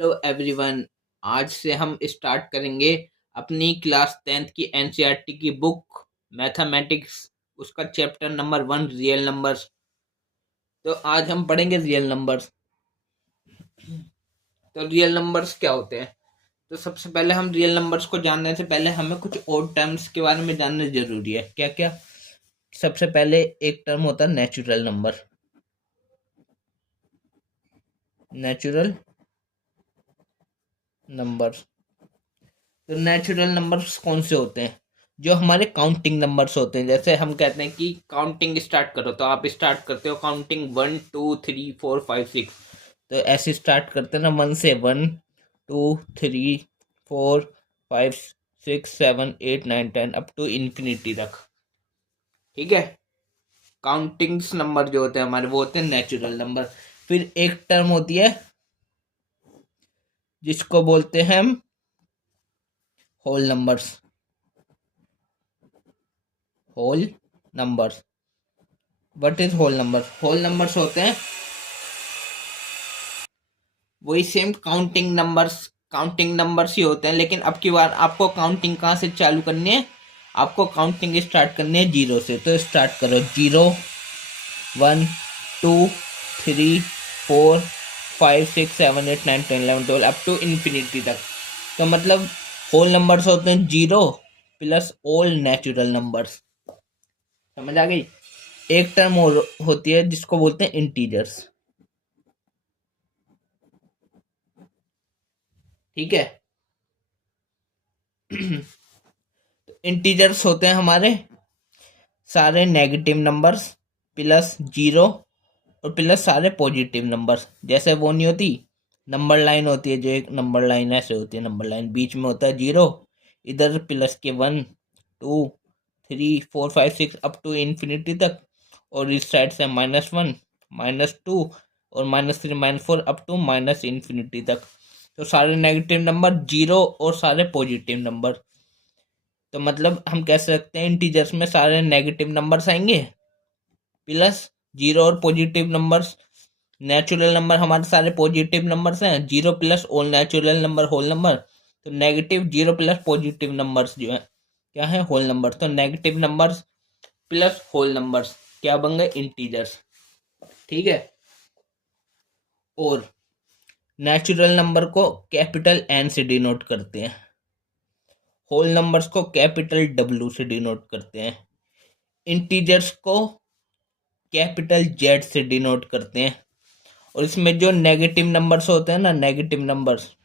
Hello everyone. आज से हम स्टार्ट करेंगे अपनी क्लास 10th की एनसीईआरटी की बुक मैथमेटिक्स, उसका चैप्टर नंबर 1 रियल नंबर्स। तो आज हम पढ़ेंगे रियल नंबर्स। तो रियल नंबर्स क्या होते हैं? तो सबसे पहले हम रियल नंबर्स को जानने से पहले हमें कुछ और टर्म्स के बारे में जानना जरूरी है। क्या क्या? सबसे पहले एक टर्म होता है नेचुरल नंबर। Natural numbers. तो नेचुरल नंबर्स कौन से होते हैं? जो हमारे काउंटिंग नंबर्स होते हैं। जैसे हम कहते हैं कि काउंटिंग स्टार्ट करो, तो आप स्टार्ट करते हो काउंटिंग 1 2 3 4 5 6। तो ऐसे स्टार्ट करते हैं ना, 1 से 1 2 3 4 5 6 7 8 9 10 अप टू इन्फिनिटी तक। ठीक है। काउंटिंग्स नंबर जो होते हैं हमारे, वो होते हैं नेचुरल नंबर। फिर एक टर्म होती है जिसको बोलते हैं हम whole numbers. Whole numbers. What is whole number? Whole numbers होते हैं वही सेम काउंटिंग नंबर्स ही होते हैं, लेकिन अब की बार आपको काउंटिंग कहाँ से चालू करनी है? आपको काउंटिंग स्टार्ट करनी है 0 से। तो स्टार्ट करो 0 1 2 3 4 5 6 7 8 9 10 11 12 अप टू इन्फिनिटी तक। तो मतलब होल नंबर्स होते हैं 0 प्लस ऑल नेचुरल नंबर्स। समझ आ गई? एक टर्म और होती है जिसको बोलते हैं इंटीजर्स। ठीक है। इंटीजर्स होते हैं हमारे सारे नेगेटिव नंबर्स प्लस 0 और प्लस सारे पॉजिटिव नंबर्स। जैसे वो नहीं होती नंबर लाइन होती है, जो एक नंबर लाइन ऐसे होती है, नंबर लाइन बीच में होता है 0, इधर प्लस के 1 2 3 4 5 6 अप टू इन्फिनिटी तक, और इस साइड से -1 -2 और -3 -4 अप टू माइनस इन्फिनिटी तक। तो सारे नेगेटिव नंबर 0 और सारे पॉजिटिव नंबर। तो मतलब हम कह सकते हैं इंटीजर्स में सारे नेगेटिव नंबर्स आएंगे प्लस 0 और पॉजिटिव नंबर्स। नेचुरल नंबर हमारे सारे पॉजिटिव नंबर्स हैं, 0 plus all natural number whole number. तो नेगेटिव 0 प्लस पॉजिटिव नंबर्स जो है क्या है? Whole number. तो negative numbers plus whole numbers क्या बन गए? इंटीजर्स। ठीक है। और नेचुरल नंबर को कैपिटल एन से डिनोट करते हैं, होल नंबर्स को कैपिटल डब्ल्यू से डिनोट करते हैं, इंटीजर्स को कैपिटल जेड से डिनोट करते हैं। और इसमें जो नेगेटिव नंबर्स होते हैं ना, नेगेटिव नंबर्स,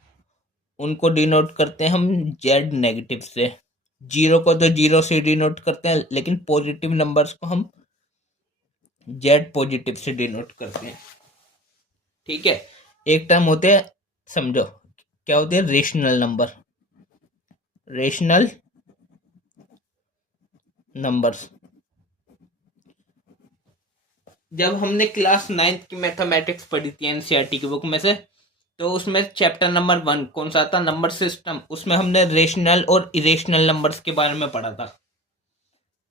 उनको डिनोट करते हैं हम जेड नेगेटिव से। 0 को तो 0 से डिनोट करते हैं, लेकिन पॉजिटिव नंबर्स को हम जेड पॉजिटिव से डिनोट करते हैं। ठीक है। एक टर्म होते हैं, समझो क्या होते हैं? Rational number. Rational numbers. जब हमने क्लास 9th की मैथमेटिक्स पढ़ी थी एनसीईआरटी की बुक में से, तो उसमें चैप्टर नंबर 1 कौन सा था? Number system. उसमें हमने रेशनल और इरेशनल नंबर्स के बारे में पढ़ा था।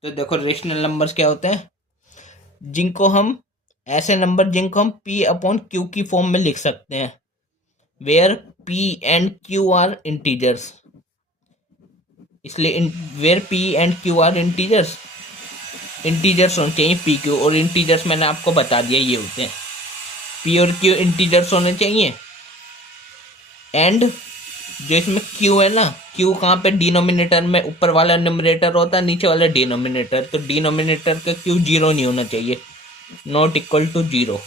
तो देखो रेशनल नंबर्स क्या होते हैं? जिनको हम ऐसे नंबर जिनको हम पी अपॉन क्यू की फॉर्म में लिख सकते हैं, where P and Q are integers. इसलिए where P and Q are integers, integers होने चाहिए पी क्यू। और इंटीजर्स मैंने आपको बता दिया ये होते हैं, पी और क्यू इंटीजर्स होने चाहिए। एंड जो इसमें क्यू है ना, क्यू कहाँ पे? डिनोमिनेटर में। ऊपर वाला न्यूमरेटर होता है, नीचे वाला डिनोमिनेटर। तो डिनोमिनेटर का क्यू 0 नहीं होना चाहिए, नॉट इक्वल टू 0।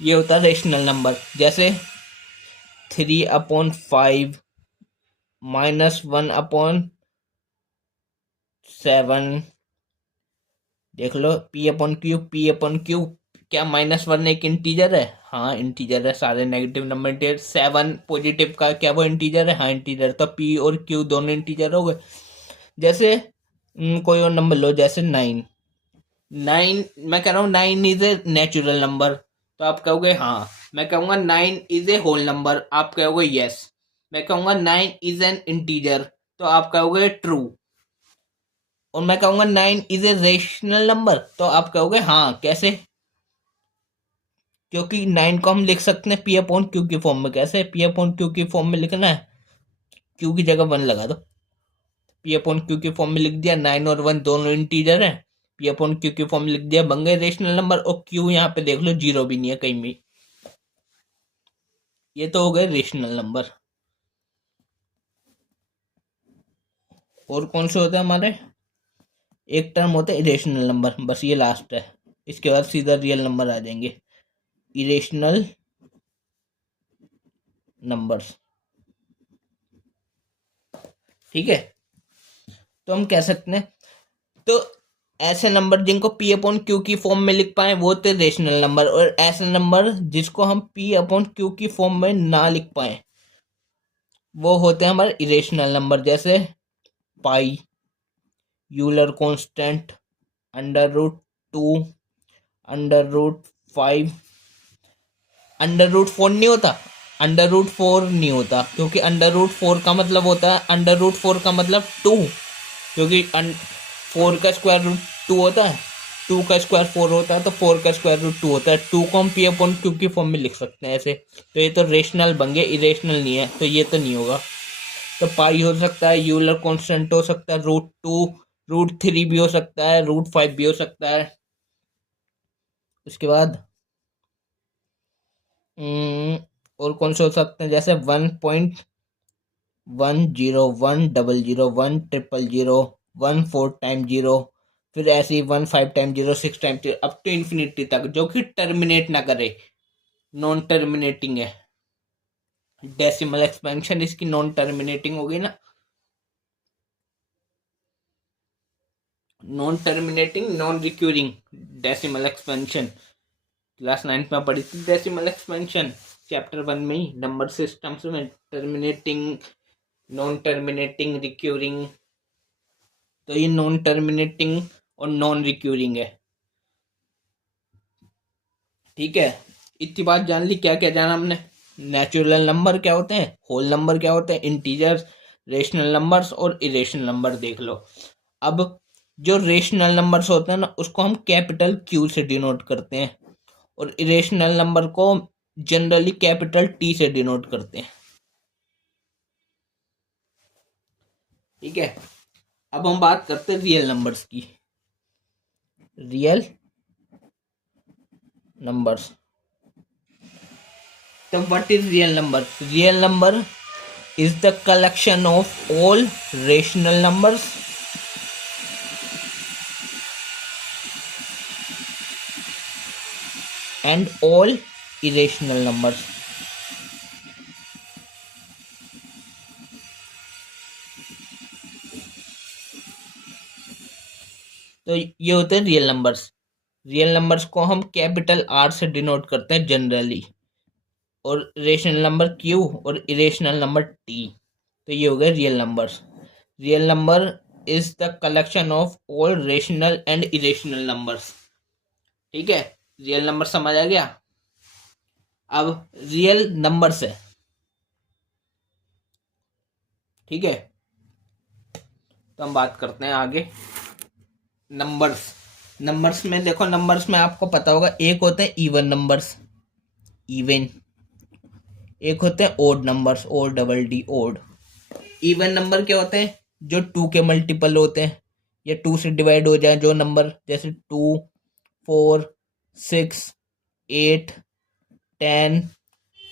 ये होता है रेशनल नंबर। जैसे 3/5 -1/7। देख लो P/Q क्या -1 एक इंटीजर है? हाँ इंटीजर है। सारे नेगेटिव नंबर इंटीजर। 7 पॉजिटिव का क्या वो इंटीजर है? हाँ इंटीजर। तो P और Q दोनों इंटीजर हो गए। जैसे कोई और नंबर लो, जैसे 9। मैं कह रहा हूँ 9 इज ए नेचुरल नंबर, तो आप कहोगे हाँ। मैं कहूँगा 9 इज ए होल नंबर, आप कहोगे यस। मैं कहूँगा 9 इज एन इंटीजर, तो आप कहोगे ट्रू। और मैं कहूँगा 9 इज ए रेशनल नंबर, तो आप कहोगे हाँ। कैसे? क्योंकि 9 को हम लिख सकते हैं पी अपॉन क्यू की फॉर्म में। कैसे? पी अपॉन क्यू की फॉर्म में लिखना है, क्यू की जगह 1 लगा दो। पी अपॉन क्यू की फॉर्म में लिख दिया, 9 और 1 दोनों इंटीजर है, पी अपॉन क्यू की फॉर्म में लिख दिया, बन गए रेशनल नंबर। और क्यू यहाँ पे देख लो 0 भी नहीं है कहीं भी। ये तो हो गए रेशनल नंबर। और कौन से होते हैं हमारे? एक टर्म होता है इरेशनल नंबर, बस ये लास्ट है। इसके बाद सीधा रियल नंबर आ जाएंगे, इरेशनल नंबर्स। ठीक है, तो हम कह सकते हैं, तो ऐसे नंबर जिनको पी अपॉन क्यू की फॉर्म में लिख पाए वो होते रेशनल नंबर, और ऐसे नंबर जिसको हम पी अपॉन क्यू की फॉर्म में ना लिख पाए वो होते हैं हमारे इरेशनल नंबर। जैसे पाई, यूलर कांस्टेंट, √2, √5। √4 नहीं होता, √4 नहीं होता, क्योंकि √4 का मतलब होता है, √4 का मतलब 2, क्योंकि 4 का स्क्वायर रूट 2 होता है, 2 का स्क्वायर 4 होता है, तो 4 का स्क्वायर रूट 2 होता है। 2 को हम पी अपॉन क्यू की फॉर्म में लिख सकते हैं ऐसे। तो ये तो रेशनल बन गए, इरेशनल नहीं है, तो ये तो नहीं होगा। तो पाई हो सकता है, यूलर कांस्टेंट हो सकता है, √2, √3 भी हो सकता है, √5 भी हो सकता है। उसके बाद और कौन से हो सकते हैं? जैसे 1.10, 100, 100, 1 4 टाइम 0, फिर ऐसे ही 1 5 time 0, 6 time 0, up to infinity तक, जो कि टर्मिनेट ना करे, नॉन टर्मिनेटिंग है। डेसिमल एक्सपेंशन इसकी नॉन टर्मिनेटिंग होगी ना, non terminating, non recurring decimal expansion. Class 9 में पढ़ी थी डेसिमल एक्सपेंशन, चैप्टर 1 में ही, नंबर सिस्टम्स में। टर्मिनेटिंग, नॉन टर्मिनेटिंग, रिक्यूरिंग, तो ये नॉन टर्मिनेटिंग और नॉन रिक्यूरिंग है। ठीक है, इतनी बात जान ली। क्या क्या जाना हमने? नेचुरल नंबर क्या होते हैं, होल नंबर क्या होते हैं, इंटीजर्स, रेशनल नंबर्स और इरेशनल नंबर देख लो। अब जो रेशनल नंबर्स होते हैं ना, उसको हम कैपिटल क्यू से डिनोट करते हैं, और इरेशनल नंबर को जनरली कैपिटल टी से डिनोट करते हैं। ठीक है, अब हम बात करते हैं रियल नंबर्स की। रियल नंबर्स, तो what is real number? Real number is the collection of all rational numbers and all irrational numbers. तो ये होते हैं रियल नंबर्स। रियल नंबर्स को हम कैपिटल आर से डिनोट करते हैं जनरली, और रेशनल नंबर क्यू और इरेशनल नंबर टी। तो ये हो गए real numbers. Real number is the collection of all rational and irrational numbers. ठीक है, रियल नंबर समझ आ गया। अब रियल नंबर्स है, ठीक है, तो हम बात करते हैं आगे नंबर्स। नंबर्स में देखो, नंबर्स में आपको पता होगा, एक होते हैं इवन नंबर्स, इवन, एक होते हैं odd numbers, ODD, odd. Even number क्या होते हैं? जो 2 के मल्टीपल होते हैं, या 2 से डिवाइड हो जाए जो नंबर, जैसे 2, 4, 6, 8, 10।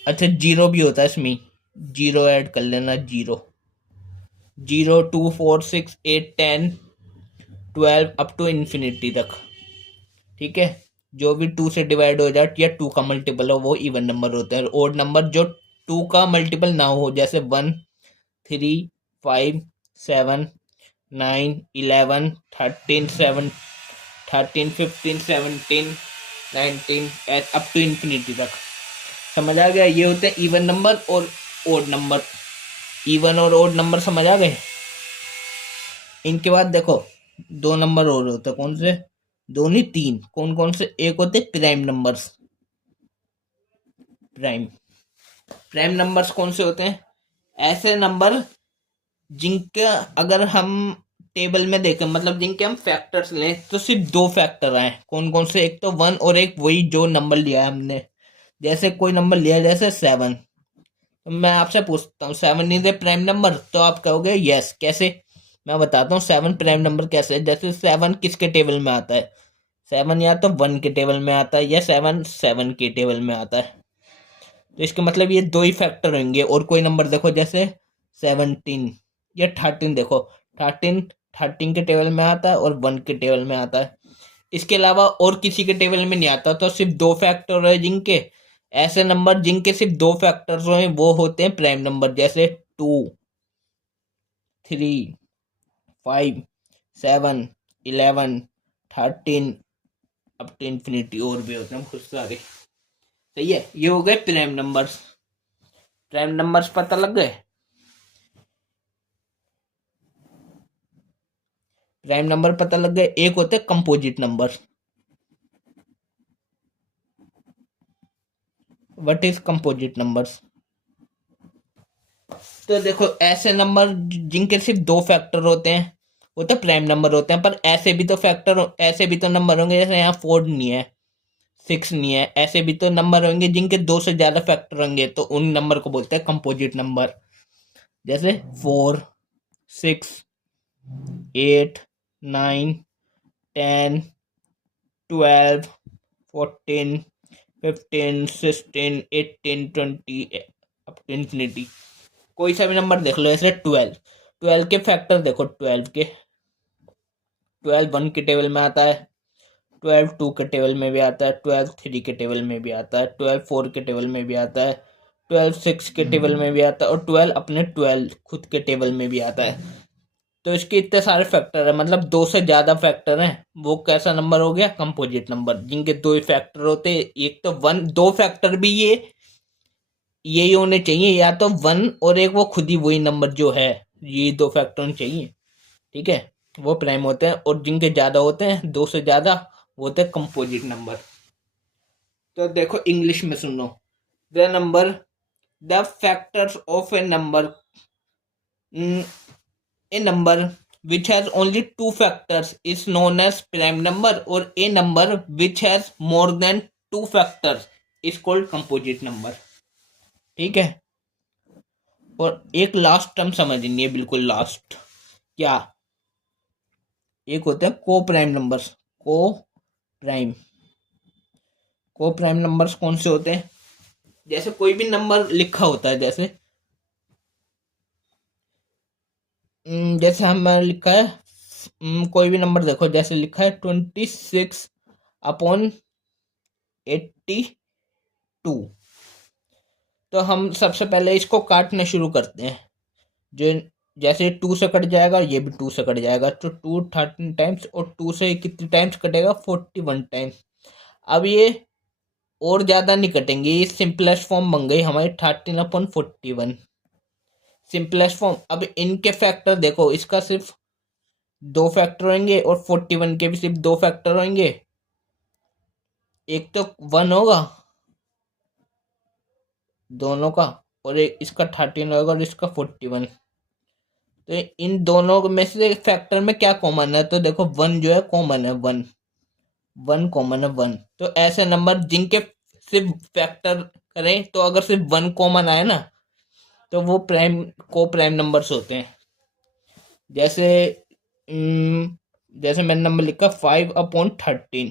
अच्छा, जीरो भी होता है इसमें, जीरो ऐड कर लेना, जीरो, 0, 2, 4, 6, 8, 10, 12 अप टू इन्फिनिटी तक। ठीक है, जो भी 2 से डिवाइड हो जाए या 2 का मल्टीपल हो वो इवन नंबर होता है। ओड नंबर जो 2 का मल्टीपल ना हो, जैसे 1, 3, 5, 7, 9, 11, 13, 15, 17, 19 अप टू इन्फिनिटी तक। समझ आ गया? ये होते हैं इवन नंबर और ओड नंबर। इवन और ओड नंबर समझ आ गए। इनके बाद देखो, 2 नंबर और होते हैं, कौन से? 2 नहीं 3। कौन कौन से? एक होते प्राइम नंबर्स। प्राइम नंबर्स कौन से होते हैं? ऐसे नंबर जिनके अगर हम टेबल में देखें, मतलब जिनके हम फैक्टर्स लें, तो सिर्फ 2 फैक्टर आए। कौन कौन से? एक तो 1 और एक वही जो नंबर लिया है हमने। जैसे कोई नंबर लिया जैसे 7, तो मैं आपसे पूछता हूँ 7 इज ए प्राइम नंबर, तो आप कहोगे यस। कैसे? मैं बताता हूँ 7 प्राइम नंबर कैसे है। जैसे 7 किसके टेबल में आता है? 7 या तो 1 के टेबल में आता है या 7 7 के टेबल में आता है। तो इसका मतलब ये दो ही फैक्टर होंगे। और कोई नंबर देखो जैसे 17 या 13, देखो 13 13 के टेबल में आता है और 1 के टेबल में आता है। इसके अलावा और किसी के टेबल में नहीं आता। तो सिर्फ दो फैक्टर है जिनके, ऐसे नंबर जिनके सिर्फ दो फैक्टर्स हो वो होते हैं प्राइम नंबर। जैसे 2, 3, 5, 7, 11, 13 अप टू इन्फिनिटी, और भी होते हैं खुद सारे। सही है, ये हो गए प्राइम नंबर्स। प्राइम नंबर्स पता लग गए। प्राइम नंबर पता लग गए। एक होते हैं composite number. What is composite numbers? तो देखो ऐसे नंबर जिनके सिर्फ दो फैक्टर होते हैं वो तो प्राइम नंबर होते हैं। पर ऐसे भी तो फैक्टर, ऐसे भी तो नंबर होंगे, जैसे यहाँ 4 नहीं है, 6 नहीं है, ऐसे भी तो नंबर होंगे जिनके दो से ज्यादा फैक्टर होंगे, तो उन नंबर को बोलते हैं कंपोजिट नंबर। जैसे 4, 6, 8, 9, 10, 12, 14, 15, 16, 18, 20 अप टू इन्फिनिटी। कोई सा भी नंबर देख लो। ऐसे 12, 12 के फैक्टर देखो। 12 1 के टेबल में आता है, 12 2 के टेबल में भी आता है, 12 3 के टेबल में भी आता है, 12 4 के टेबल में भी आता है, 12 6 के टेबल में भी आता है, और 12 अपने 12 खुद के टेबल में भी आता है। तो इसके इतने सारे फैक्टर है, मतलब दो से ज्यादा फैक्टर हैं। वो कैसा नंबर हो गया? Composite number. जिनके दो ही फैक्टर होते, एक तो वन, दो फैक्टर भी ये यही होने चाहिए, या तो 1 और एक वो खुद ही वही नंबर जो है, ये दो फैक्टर होने चाहिए। ठीक है, वो प्राइम होते हैं। और जिनके ज्यादा होते हैं, दो से ज्यादा, वो होते हैं कंपोजिट नंबर। तो देखो इंग्लिश में सुनो। The number, the factors of A number which has only two factors is known as prime number, और a number which has more than two factors is called composite number। ठीक है, और एक last term समझनी है, बिल्कुल last. क्या? एक होते हैं को प्राइम नंबर्स। प्राइम को प्राइम नंबर्स कौन से होते हैं? जैसे कोई भी नंबर लिखा होता है, जैसे जैसे हमें लिखा है, कोई भी नंबर देखो, जैसे लिखा है 26 अपॉन 82। तो हम सबसे पहले इसको काटना शुरू करते हैं। जो जैसे 2 से कट जाएगा, ये भी 2 से कट जाएगा, तो 2 13 टाइम्स, और 2 से कितनी टाइम्स कटेगा? 41 टाइम्स। अब ये और ज़्यादा नहीं कटेंगे, ये सिंपलेस्ट फॉर्म बन गई हमारी 13/41, सिंपलेस्ट फॉर्म। अब इनके फैक्टर देखो, इसका सिर्फ दो फैक्टर होंगे और 41 के भी सिर्फ दो फैक्टर होंगे। एक तो 1 होगा दोनों का, और एक इसका 13 होगा और इसका 41। तो इन दोनों में से फैक्टर में क्या कॉमन है? तो देखो 1 जो है कॉमन है, 1 1 कॉमन है, 1। तो ऐसे नंबर जिनके सिर्फ फैक्टर करें, तो अगर सिर्फ 1 कॉमन आए ना, तो वो को प्राइम नंबर्स होते हैं। जैसे जैसे मैंने नंबर लिखा 5/13,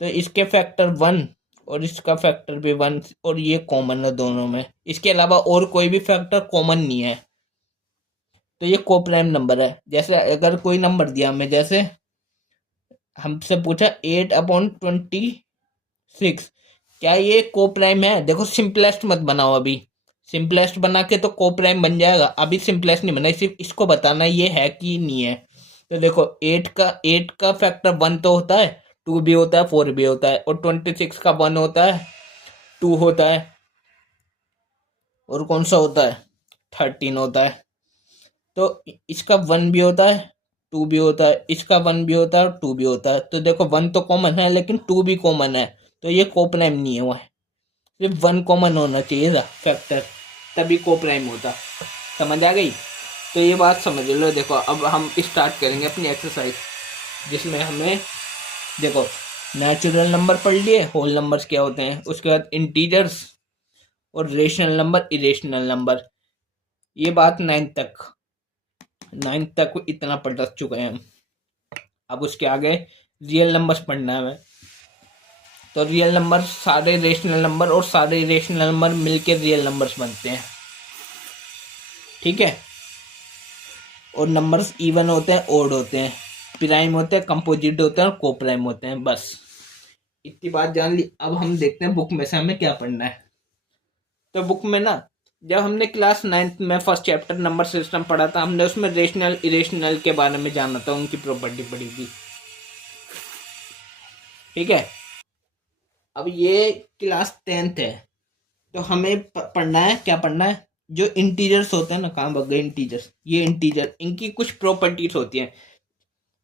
तो इसके फैक्टर 1 और इसका फैक्टर भी 1, और ये कॉमन है दोनों में। इसके अलावा और कोई भी फैक्टर कॉमन नहीं है, तो ये को प्राइम नंबर है। जैसे अगर कोई नंबर दिया हमें, जैसे हमसे पूछा 8/26, क्या ये को प्राइम है? देखो सिंपलेस्ट मत बनाओ अभी, सिंपलेस्ट बना के तो को प्राइम बन जाएगा। अभी सिंपलेस्ट नहीं बना, सिर्फ इसको बताना ये है कि नहीं है। तो देखो 8 का फैक्टर 1 तो होता है, 2 भी होता है, 4 भी होता है, और 26 का 1 होता है, 2 होता है, और कौन सा होता है? 13 होता है। तो इसका 1 भी होता है, 2 भी होता है, इसका 1 भी होता है और 2 भी होता है। तो देखो 1 तो कॉमन है, लेकिन 2 भी कॉमन है, तो ये को प्राइम नहीं है। वह सिर्फ 1 कॉमन होना चाहिए था फैक्टर, तभी को प्राइम होता। समझ आ गई? तो ये बात समझ लो। देखो अब हम स्टार्ट करेंगे अपनी एक्सरसाइज, जिसमें हमें देखो नेचुरल नंबर पढ़ लिए, होल नंबर्स क्या होते हैं, उसके बाद इंटीजर्स और रेशनल नंबर, इरेशनल नंबर। ये बात नाइन्थ तक इतना पढ़ चुके हैं हम। अब उसके आगे रियल नंबर्स पढ़ना है हमें। तो रियल नंबर सारे रेशनल नंबर और सारे इरेशनल नंबर मिलके रियल नंबर्स बनते हैं, ठीक है। और नंबर्स इवन होते हैं, ओड होते हैं, प्राइम होते हैं, कंपोजिट होते हैं और को प्राइम होते हैं। बस इतनी बात जान ली। अब हम देखते हैं बुक में से हमें क्या पढ़ना है। तो बुक में ना, जब हमने क्लास 9th में फर्स्ट चैप्टर नंबर सिस्टम पढ़ा था, हमने उसमें रेशनल इरेशनल के बारे में जाना था, उनकी प्रॉपर्टी पढ़ी थी, ठीक है। अब ये क्लास 10th है, तो हमें पढ़ना है, क्या पढ़ना है, जो इंटीजर्स होते हैं ना, कहाँ भग गए इंटीजर्स, ये इंटीजर, इनकी कुछ प्रॉपर्टीज होती हैं।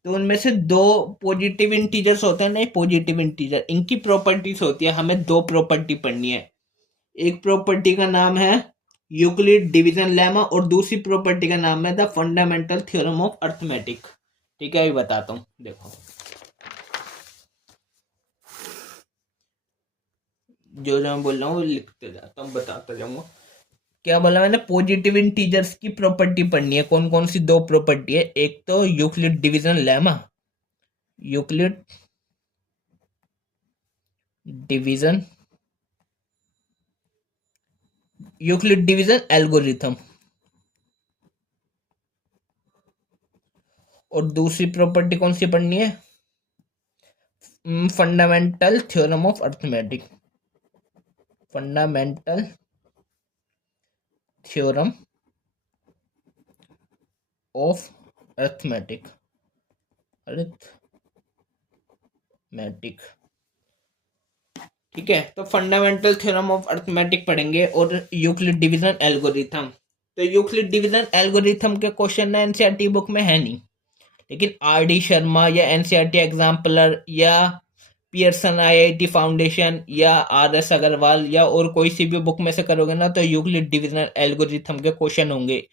तो उनमें से दो पॉजिटिव इंटीजर्स होते हैं, नहीं पॉजिटिव इंटीजर, इनकी प्रॉपर्टीज होती है, हमें दो प्रॉपर्टी पढ़नी है। एक प्रॉपर्टी का नाम है यूक्लिड डिवीजन लेमा और दूसरी प्रॉपर्टी का नाम है the fundamental theorem of arithmetic, ठीक है। अभी बताता हूँ, देखो जो जो मैं बोल रहा हूँ लिखते जाता हूँ, बताता जाऊंगा। क्या बोला मैंने, पॉजिटिव इंटीजर्स की प्रॉपर्टी पढ़नी है। कौन कौन सी दो प्रॉपर्टी है, एक तो Euclid division lemma, Euclid division, Euclid division algorithm, और दूसरी प्रॉपर्टी कौन सी पढ़नी है, fundamental theorem of arithmetic, fundamental theorem of arithmetic, arithmetic, ठीक है। तो फंडामेंटल थ्योरम ऑफ अर्थमेटिक पढ़ेंगे और यूक्लिड डिवीजन एल्गोरिथम। तो यूक्लिड डिवीजन एल्गोरिथम के क्वेश्चन ना एनसीईआरटी बुक में है नहीं, लेकिन आर डी शर्मा या एनसीईआरटी एग्जाम्पलर या पियर्सन आईआईटी फाउंडेशन या आर एस अग्रवाल या और कोई सी भी बुक में से करोगे ना, तो यूक्लिड डिवीजन एल्गोरिथम के क्वेश्चन होंगे।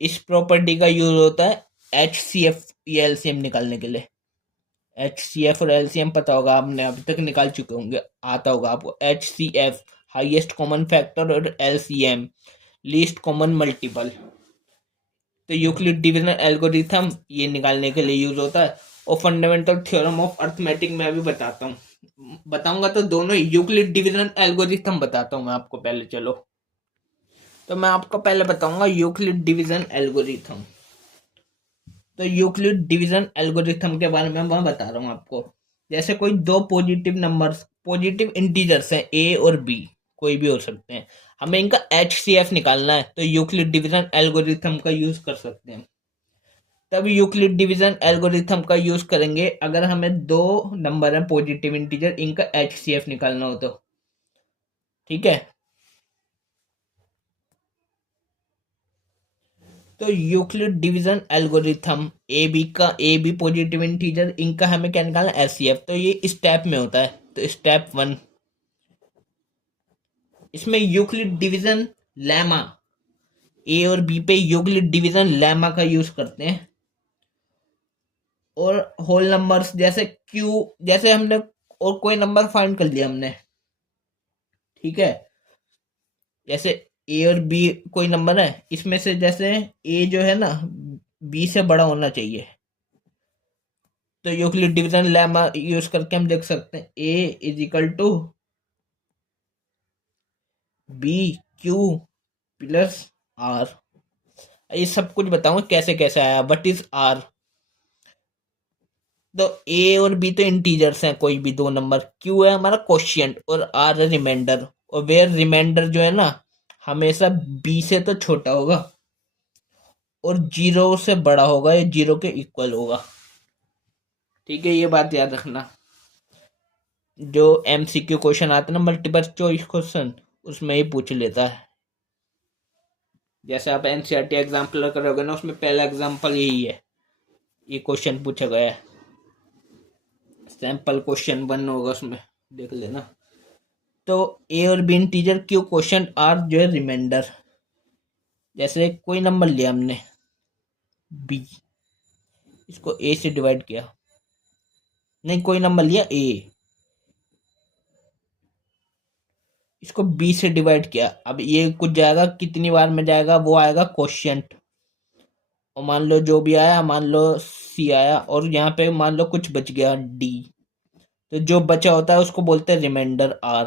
इस प्रॉपर्टी का यूज होता है एच सी एफ या एलसीएम निकालने के लिए। एच सी एफ और एलसीएम पता होगा, आपने अभी तक निकाल चुके होंगे, आता होगा आपको। H C F highest common factor और एलसीएम लीस्ट कॉमन मल्टीपल। तो यूक्लिड डिवीजन एल्गोरिथम ये निकालने के लिए यूज होता है। और फंडामेंटल थ्योरम ऑफ अर्थमेटिक में अभी बताता हूँ, बताऊंगा तो दोनों ही। यूक्लिड डिवीजन एल्गोरिथम बताता हूँ मैं आपको पहले, चलो। तो मैं आपको पहले बताऊंगा यूक्लिड डिवीजन एल्गोरिथम। तो यूक्लिड डिवीजन एल्गोरिथम के बारे में मैं बता रहा हूँ आपको। जैसे कोई दो पॉजिटिव नंबर्स, पॉजिटिव इंटीजर्स हैं ए और बी, कोई भी हो सकते हैं, हमें इनका एच सी एफ निकालना है, तो यूक्लिड डिवीजन एल्गोरिथम का यूज कर सकते हैं। तब यूक्लिड डिवीजन एल्गोरिथम का यूज करेंगे अगर हमें दो नंबर है पॉजिटिव इंटीजर, इनका एच सी एफ निकालना हो तो, ठीक है। तो Euclid division algorithm A B positive integer, इनका हमें क्या निकालना, एच सी एफ। तो ये स्टेप में होता है। तो स्टेप 1, इसमें यूक्लिड डिवीजन लेमा, ए और बी पे यूक्लिड डिवीजन लेमा का यूज करते हैं। और होल नंबर्स जैसे क्यू, जैसे हमने और कोई नंबर फाइंड कर लिया हमने, ठीक है। जैसे ए और बी कोई नंबर है, इसमें से जैसे ए जो है ना बी से बड़ा होना चाहिए, तो यूक्लिड डिवीजन लेमा यूज करके हम देख सकते हैं A is equal to B Q plus R. ये सब कुछ बताऊंगा कैसे कैसे आया, व्हाट इज आर। तो ए और बी तो इंटीजर्स हैं, कोई भी दो नंबर, क्यू है हमारा क्वोशिएंट और आर है रिमाइंडर। और वेयर रिमाइंडर जो है ना हमेशा बी से तो छोटा होगा और जीरो से बड़ा होगा या जीरो के इक्वल होगा, ठीक है। ये बात याद रखना। जो एमसीक्यू क्वेश्चन आता है ना, मल्टीपल चॉइस क्वेश्चन, उसमें ही पूछ लेता है। जैसे आप एनसीईआरटी एग्जाम्पल करोगे ना, उसमें पहला एग्जाम्पल यही है, ये क्वेश्चन पूछा गया है। सैंपल क्वेश्चन 1 होगा, उसमें देख लेना। तो ए और B integer, Q question, R जो है रिमाइंडर। जैसे कोई नंबर लिया हमने बी, इसको ए से डिवाइड किया, नहीं कोई नंबर लिया ए, इसको बी से डिवाइड किया। अब ये कुछ जाएगा, कितनी बार में जाएगा, वो आएगा क्वोशिएंट। और मान लो जो भी आया, मान लो सी आया, और यहाँ पे मान लो कुछ बच गया डी। तो जो बचा होता है उसको बोलते हैं रिमाइंडर आर।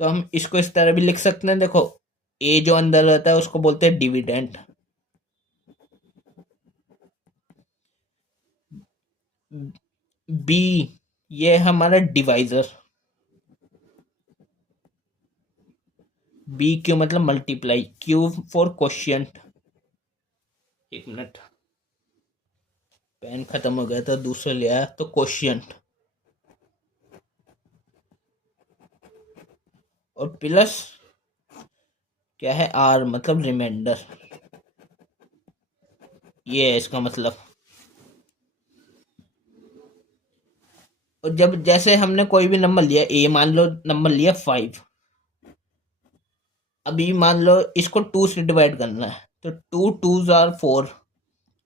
तो हम इसको इस तरह भी लिख सकते हैं, देखो ए जो अंदर रहता है उसको बोलते हैं डिविडेंड। बी ये है हमारा डिवाइजर। बी क्यू मतलब मल्टीप्लाई, क्यू फॉर क्वोशिएंट। एक मिनट, पेन खत्म हो गया था, दूसरा ले आया, तो क्वोशिएंट। और प्लस क्या है, आर मतलब रिमाइंडर। ये है इसका मतलब। और जब जैसे हमने कोई भी नंबर लिया, ए मान लो नंबर लिया 5, अभी मान लो इसको 2 से डिवाइड करना है, तो 2 2 आर 4,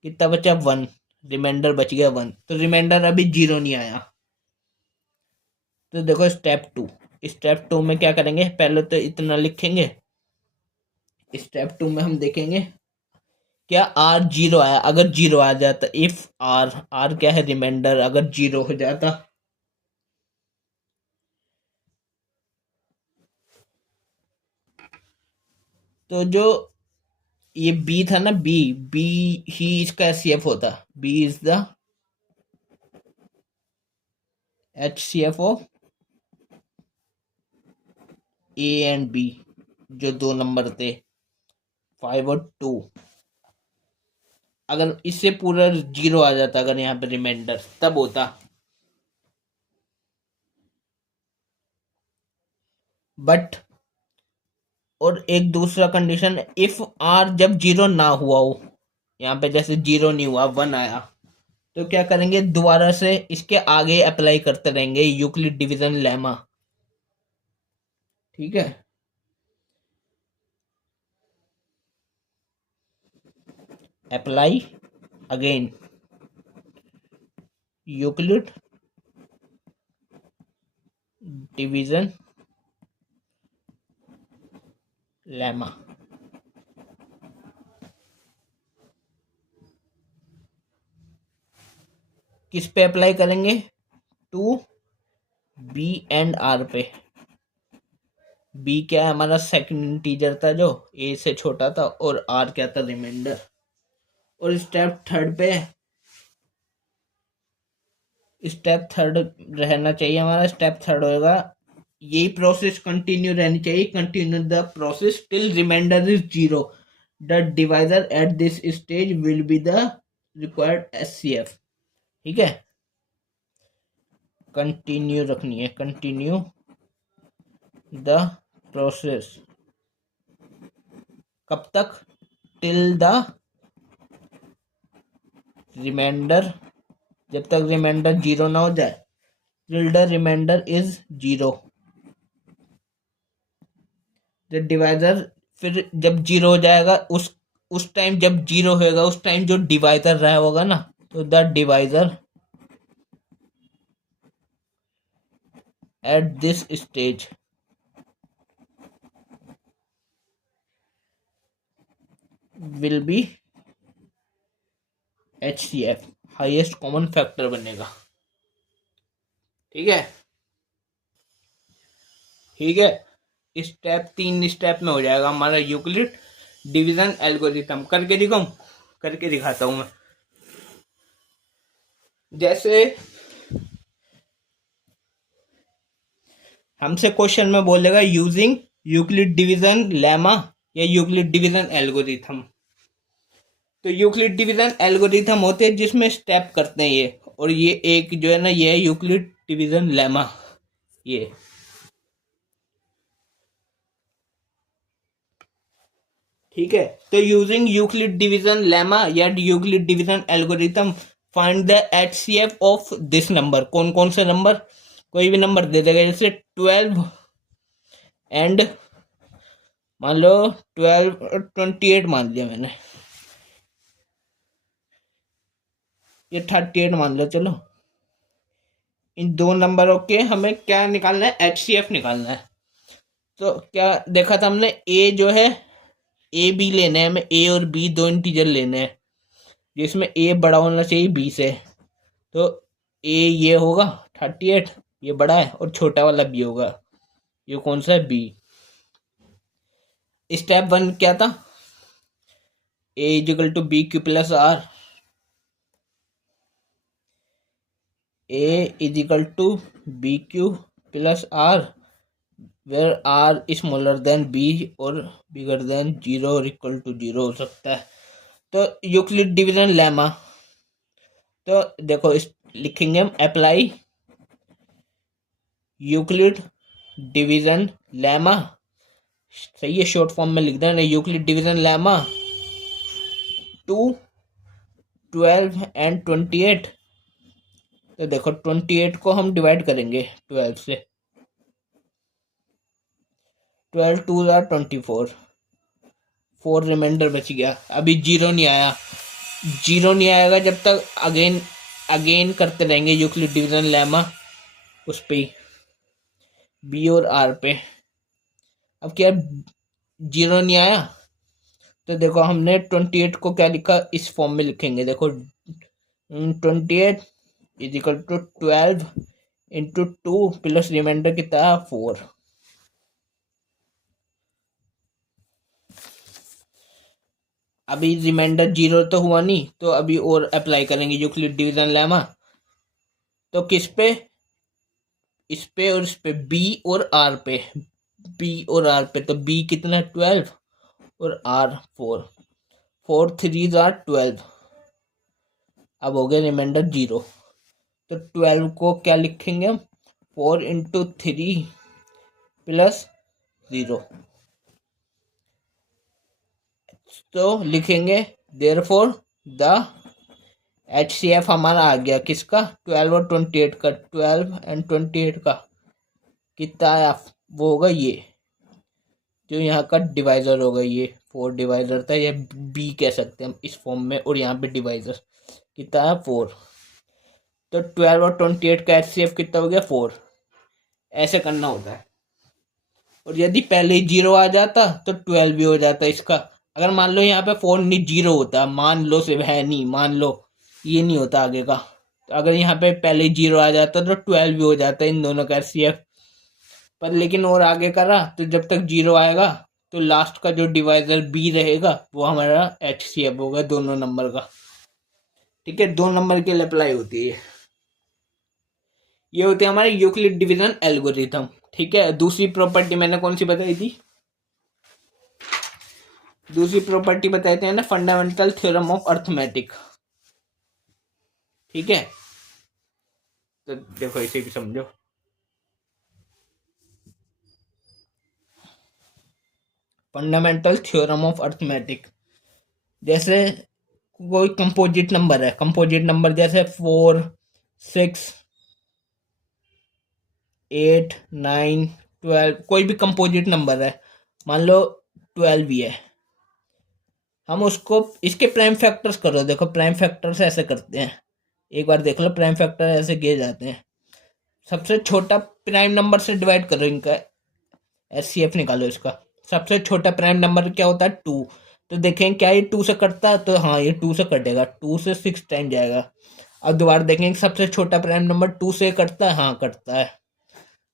कितना बचा 1, रिमाइंडर बच गया 1, तो रिमाइंडर अभी 0 नहीं आया। तो देखो स्टेप टू में क्या करेंगे, पहले तो इतना लिखेंगे। स्टेप 2 में हम देखेंगे क्या आर 0 आया, अगर 0 आ जाता, इफ आर, आर क्या है रिमाइंडर, अगर 0 हो जाता, तो जो ये बी था ना, बी बी ही इसका एचसीएफ होता। B is the HCF of A and B, जो दो नंबर थे 5 और 2। अगर इससे पूरा 0 आ जाता, अगर यहाँ पे रिमाइंडर, तब होता। बट और एक दूसरा कंडीशन, इफ आर जब 0 ना हुआ हो, यहाँ पे जैसे 0 नहीं हुआ, 1 आया, तो क्या करेंगे, दोबारा से इसके आगे अप्लाई करते रहेंगे यूक्लिड डिवीजन लेमा। ठीक है, apply again Euclid division lemma. किस पे अप्लाई करेंगे, टू बी एंड आर पे। बी क्या है, हमारा सेकंड इंटीजर था जो ए से छोटा था, और आर क्या था, रिमाइंडर। और स्टेप थर्ड रहना चाहिए हमारा। स्टेप थर्ड होगा, यही प्रोसेस कंटिन्यू रहनी चाहिए, continue the process till remainder is 0। The divisor at this stage will be the required HCF. ठीक है, कंटिन्यू रखनी है, कंटिन्यू द प्रोसेस, कब तक, टिल द रिमाइंडर, जब तक रिमाइंडर 0 ना हो जाए, till the remainder is 0। The divisor, फिर जब 0 हो जाएगा, उस टाइम जब 0 होएगा, उस टाइम जो डिवाइजर रहा होगा ना, तो the divisor at this stage will B HCF, highest common factor बनेगा। ठीक है, ठीक है। स्टेप में हो जाएगा हमारा यूक्लिड डिवीजन एल्गोरिथम। करके दिखाऊं, करके दिखाता हूं मैं। जैसे हमसे क्वेश्चन में बोलेगा यूजिंग यूक्लिड डिवीजन लेमा या यूक्लिड डिवीजन एल्गोरिथम। तो यूक्लिड डिवीजन एल्गोरिथम होते हैं जिसमें स्टेप करते हैं ये, और ये एक जो है ना, ये है यूक्लिड डिवीजन लेमा। ये ठीक है। तो यूजिंग यूक्लिड डिवीजन लेमा या Euclid division algorithm, find the HCF of this number. कौन कौन से नंबर, कोई भी नंबर दे देगा, जैसे 12 एंड मान लो 12 और 28 मान लिया मैंने, ये 38 मान लो। चलो, इन दो नंबरों के हमें क्या निकालना है, एचसीएफ निकालना है। तो क्या देखा था हमने, ए जो है ए बी लेना है हमें, ए और बी दो इंटीजर लेने हैं जिसमें ए बड़ा होना चाहिए बी से। तो ए ये होगा 38, ये बड़ा है, और छोटा वाला बी होगा, ये कौन सा है, बी। स्टेप वन क्या था, A is equal to B Q plus R, A is equal to B Q plus R where R smaller than B और बिगर देन 0 और इक्वल टू 0 हो सकता है। तो यूक्लिड डिवीजन लेमा, तो देखो इस लिखेंगे हम, अप्लाई यूक्लिड डिवीजन लेमा, सही है, शॉर्ट फॉर्म में लिख देना, Euclid division lemma to 12 and 28। तो देखो 28 को हम डिवाइड करेंगे 12 से, 12 2 24, 4 रिमाइंडर बच गया। अभी जीरो नहीं आया, जीरो नहीं आएगा जब तक अगेन अगेन करते रहेंगे यूक्लिड डिवीजन लेमा उस पे, बी और आर पे। अब क्या जीरो नहीं आया, तो देखो हमने 28 को क्या लिखा, इस फॉर्म में लिखेंगे, देखो 28 is equal to 12 into 2 plus remainder कितना है 4। अभी रिमाइंडर जीरो तो हुआ नहीं, तो अभी और अप्लाई करेंगे यूक्लिड डिवीजन लेमा। तो किस पे, इस पे और इस पे, बी और आर पे, बी और आर पे। तो बी कितना है 12 और आर 4, 4 3 आर 12। अब हो गया रिमाइंडर 0। तो 12 को क्या लिखेंगे हम, 4 इंटू 3 प्लस 0। तो लिखेंगे देयरफॉर द HCF हमारा आ गया किसका, 12 और 28 का, 12 एंड 28 का कितना आया, वो होगा ये जो यहाँ का डिवाइजर होगा, ये 4 डिवाइजर था, ये बी कह सकते हैं हम इस फॉर्म में, और यहाँ पे डिवाइजर कितना है 4। तो 12 और 28 का HCF कितना हो गया 4। ऐसे करना होता है, और यदि पहले ही 0 आ जाता तो 12 भी हो जाता इसका। अगर मान लो यहाँ पे 4 नहीं 0 होता, मान लो सिर्फ है नहीं, मान लो ये नहीं होता आगे का, तो अगर यहाँ पे पहले 0 आ जाता तो 12 भी हो जाता इन दोनों का HCF। पर लेकिन और आगे करा तो जब तक 0 आएगा तो लास्ट का जो डिवाइजर बी रहेगा वो हमारा HCF होगा दोनों नंबर का। ठीक है, 2 नंबर के लिए अप्लाई होती है। ये होते हैं हमारे यूक्लिड डिवीजन एल्गोरिथम। ठीक है, दूसरी प्रॉपर्टी मैंने कौन सी बताई थी, दूसरी प्रॉपर्टी बताए थे ना, फंडामेंटल थ्योरम ऑफ अर्थमेटिक। ठीक है, तो देखो इसे भी समझो। फंडामेंटल थ्योरम ऑफ अर्थमेटिक, जैसे कोई कंपोजिट नंबर है, कंपोजिट नंबर जैसे 4 6 8 9 12, कोई भी कंपोजिट नंबर है, मान लो 12 भी है, हम उसको इसके प्राइम फैक्टर्स करो, देखो प्राइम फैक्टर्स ऐसे करते हैं, एक बार देख लो प्राइम फैक्टर ऐसे किए जाते हैं। सबसे छोटा प्राइम नंबर से डिवाइड करो, इनका HCF निकालो इसका। सबसे छोटा प्राइम नंबर क्या होता है 2, तो देखें क्या ये 2 से कटता है, तो हाँ ये 2 से कटेगा, 2 से 6 टाइम जाएगा। अब दोबारा देखेंगे सबसे छोटा प्राइम नंबर 2 से कटता है, हाँ कटता है।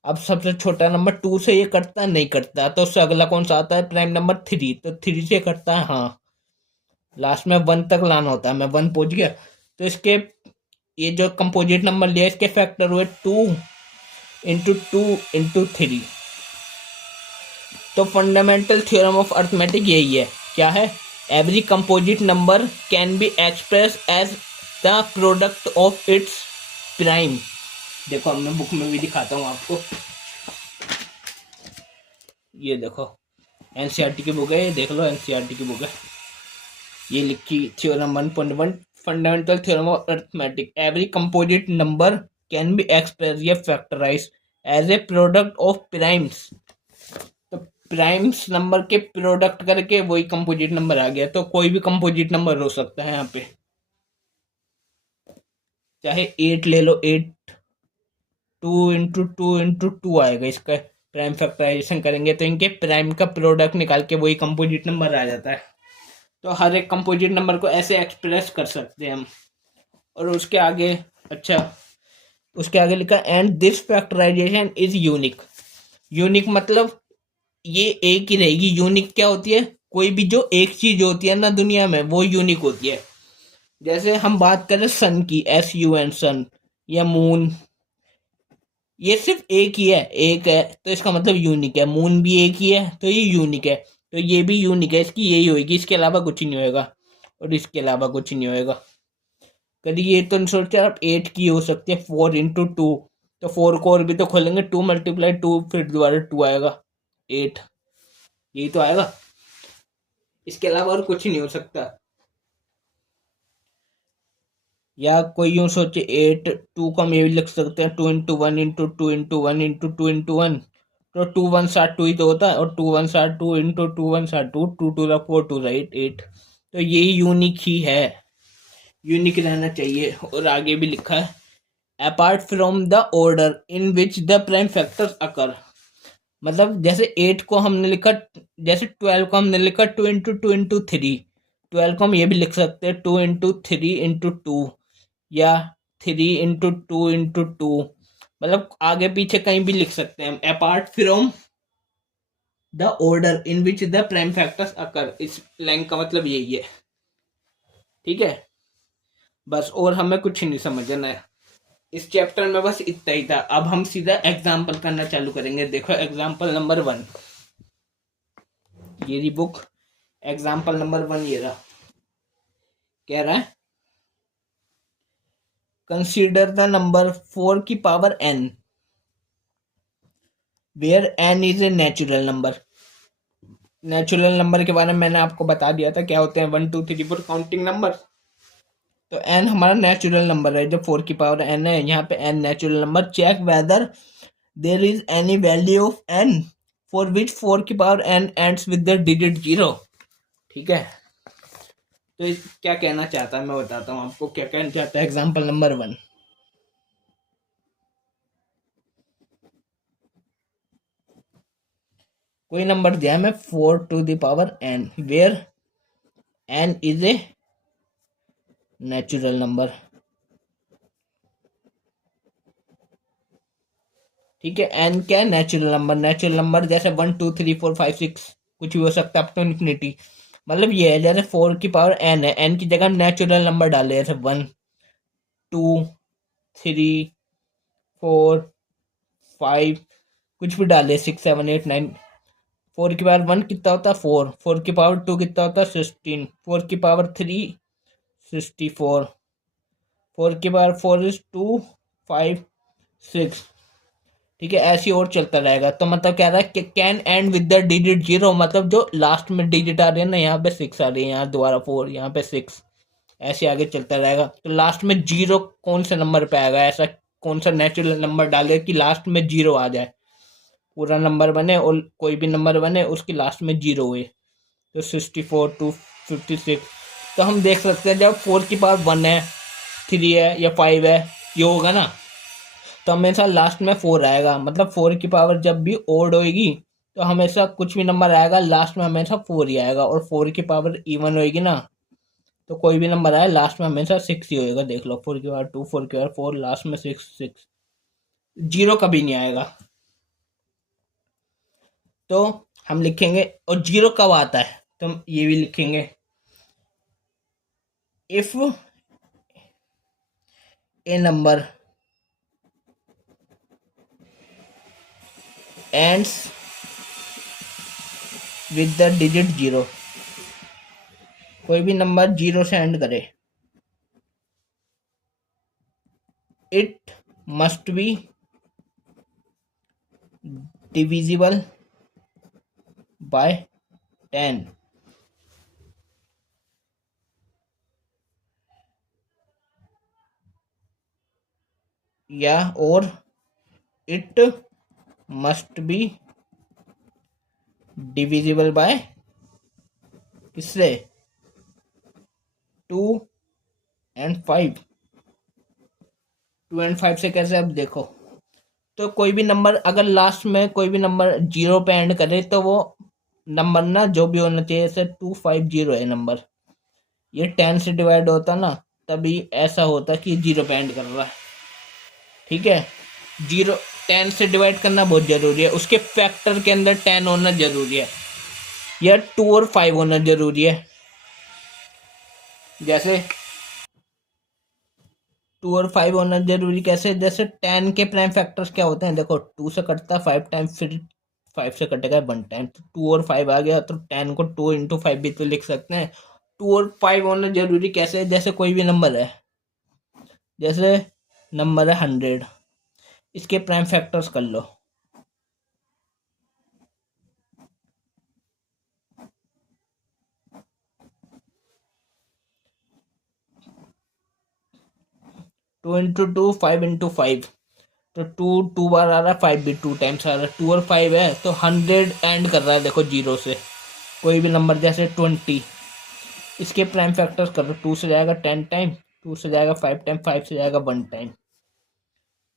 अब सबसे छोटा नंबर 2 से ये कटता है, नहीं कटता है, तो उससे अगला कौन सा आता है प्राइम नंबर 3, तो 3 से कटता है, हाँ। लास्ट में 1 तक लाना होता है, मैं 1 पहुंच गया। तो इसके ये जो कंपोजिट नंबर लिया इसके फैक्टर हुए 2 इंटू 2 इंटू 3। तो फंडामेंटल थ्योरम ऑफ अर्थमेटिक यही है, क्या है, every composite number can be express as the product of its prime. देखो मैं बुक में भी दिखाता हूँ आपको, ये देखो NCERT की बुक है, ये देख लो NCERT की बुक है, ये लिखी theorem 1.1 fundamental theorem of arithmetic, every composite number can be express या factorise as a product of primes. तो प्राइम्स नंबर के प्रोडक्ट करके वही कंपोजिट नंबर आ गया, तो कोई भी कंपोजिट नंबर हो सकता है यहाँ पे, चाहे 8 ले लो, 8 2 इंटू 2 इंटू 2 आएगा इसका प्राइम फैक्टराइजेशन करेंगे तो इनके प्राइम का प्रोडक्ट निकाल के वही कंपोजिट नंबर आ जाता है। तो हर एक कंपोजिट नंबर को ऐसे एक्सप्रेस कर सकते हैं हम। और उसके आगे उसके आगे लिखा and this factorization is unique. Unique मतलब ये एक ही रहेगी। यूनिक क्या होती है? कोई भी जो एक चीज होती है ना दुनिया में वो यूनिक होती है। जैसे हम बात करें सन की, SUN सन, या मून, ये सिर्फ एक ही है, एक है तो इसका मतलब यूनिक है। मून भी एक ही है तो ये यूनिक है, तो ये भी यूनिक है, इसकी यही होगी, इसके अलावा कुछ नहीं होएगा और इसके अलावा कुछ नहीं होएगा। कभी ये तो नहीं सोचते आप 8 की हो सकती है 4 × 2, तो 4 को और भी तो खोलेंगे, 2 × 2 फिर दोबारा 2 आएगा, 8, यही तो आएगा, इसके अलावा और कुछ नहीं हो सकता। या कोई यूं सोचे 8, 2 को हम ये भी लिख सकते हैं 2 × 1 × 2 × 1 तो 2 1 7 2 ही तो होता है, और 2 1 7 2 × 2 1 7 2 2 2 राइट 8। तो यही यूनिक ही है, यूनिक रहना चाहिए। और आगे भी लिखा है apart from the order in which the prime factors occur. मतलब जैसे 8 को हमने लिखा, जैसे 12 को हमने लिखा 2 × 2 × 3, 12 को हम ये भी लिख सकते हैं 2 × 3 × 2 या 3 × 2 × 2, मतलब आगे पीछे कहीं भी लिख सकते हैं हम, apart from the order in which the prime factors occur. इस लाइन का मतलब यही है, ठीक है। बस और हमें कुछ नहीं समझना है इस चैप्टर में, बस इतना ही था। अब हम सीधा एग्जाम्पल करना चालू करेंगे। देखो एग्जाम्पल नंबर 1, ये रही बुक, एग्जाम्पल नंबर 1 ये रहा। कह रहा है कंसीडर द नंबर 4 की power n where n is a natural number. Natural number के बारे में मैंने आपको बता दिया था, क्या होते हैं 1 2 3 4 काउंटिंग नंबर। तो n हमारा नेचुरल नंबर है, जो 4 की पावर n है, यहाँ पे n natural number. Check whether there is any value of n for which 4 की power n ends with the digit 0। ठीक है, तो क्या कहना चाहता है मैं बताता हूँ आपको क्या कहना चाहता है। एग्जाम्पल नंबर 1, कोई नंबर दिया है मैं 4 to the power n where n is a natural number. ठीक है, n क्या है? Natural number. नेचुरल नंबर जैसे 1 2 3 4 5 6 कुछ भी हो सकता है अप टू इन्फिनिटी। मतलब ये है जैसे 4 की पावर n है, n की जगह हम नेचुरल नंबर डाले, जैसे 1 2 3 4 5 कुछ भी डाले, 6 7 8 9। 4 की पावर 1 कितना होता है 4, 4 की पावर 2 कितना होता है 16, 4 की पावर 3 64, 4 की पावर 4 इज 2 5 6। ठीक है, ऐसे और चलता रहेगा। तो मतलब कह रहा है कि can and with the digit 0, मतलब जो लास्ट में डिजिट आ रही है ना, यहाँ पे 6 आ रही है, यहाँ दोबारा 4, यहाँ पे 6, ऐसे आगे चलता रहेगा। तो लास्ट में 0 कौन सा नंबर पे आएगा? ऐसा कौन सा नेचुरल नंबर डाले कि लास्ट में 0 आ जाए, पूरा नंबर बने और कोई भी नंबर बने उसकी लास्ट में 0 हुए। तो 64 to 56। तो हम देख सकते हैं जब 4 की पावर 1 है, 3 है या 5 है, ये होगा ना, तो हमेशा लास्ट में 4 आएगा। मतलब 4 की पावर जब भी ओड होएगी तो हमेशा कुछ भी नंबर आएगा लास्ट में हमेशा 4 ही आएगा। और 4 की पावर इवन होएगी ना, तो कोई भी नंबर आए लास्ट में हमेशा 6 ही होएगा। देख लो 4 की पावर 2, 4 की पावर 4, लास्ट में 6 6, 0 कभी नहीं आएगा। तो हम लिखेंगे, और 0 कब आता है तो हम ये भी लिखेंगे, if A number ends with the digit 0, कोई भी नंबर 0 से एंड करे, it must be divisible by 10। या और it must be divisible by किससे? 2 and 5। 2 and 5 से कैसे? अब देखो तो कोई भी नंबर अगर लास्ट में कोई भी नंबर 0 पे एंड करे तो वो नंबर ना जो भी होना चाहिए, जैसे 250 है नंबर, ये 10 से डिवाइड होता ना तभी ऐसा होता कि 0 पे एंड कर रहा है। ठीक है, 0 10 से डिवाइड करना बहुत जरूरी है, उसके फैक्टर के अंदर 10 होना जरूरी है, या 2 और 5 होना जरूरी है। जैसे 2 और 5 होना जरूरी कैसे, जैसे 10 के प्राइम फैक्टर्स क्या होते हैं, देखो 2 से कटता है 5 टाइम, फिर 5 से कटेगा 1 टाइम, तो 2 और 5 आ गया, तो 10 को 2 इंटू 5 भी तो लिख सकते हैं। 2 और 5 होना जरूरी कैसे, जैसे कोई भी नंबर है, जैसे नंबर है 100, इसके प्राइम फैक्टर्स कर लो। टू इंटू टू 5 इंटू 5, तो 2 बार आ रहा है, 5 भी 2 टाइम्स आ रहा है, 2 और 5 है तो 100 एंड कर रहा है, देखो 0 से। कोई भी नंबर जैसे 20, इसके प्राइम फैक्टर्स कर दो, 2 से जाएगा 10 टाइम, 2 से जाएगा 5 टाइम, 5 से जाएगा 1 टाइम,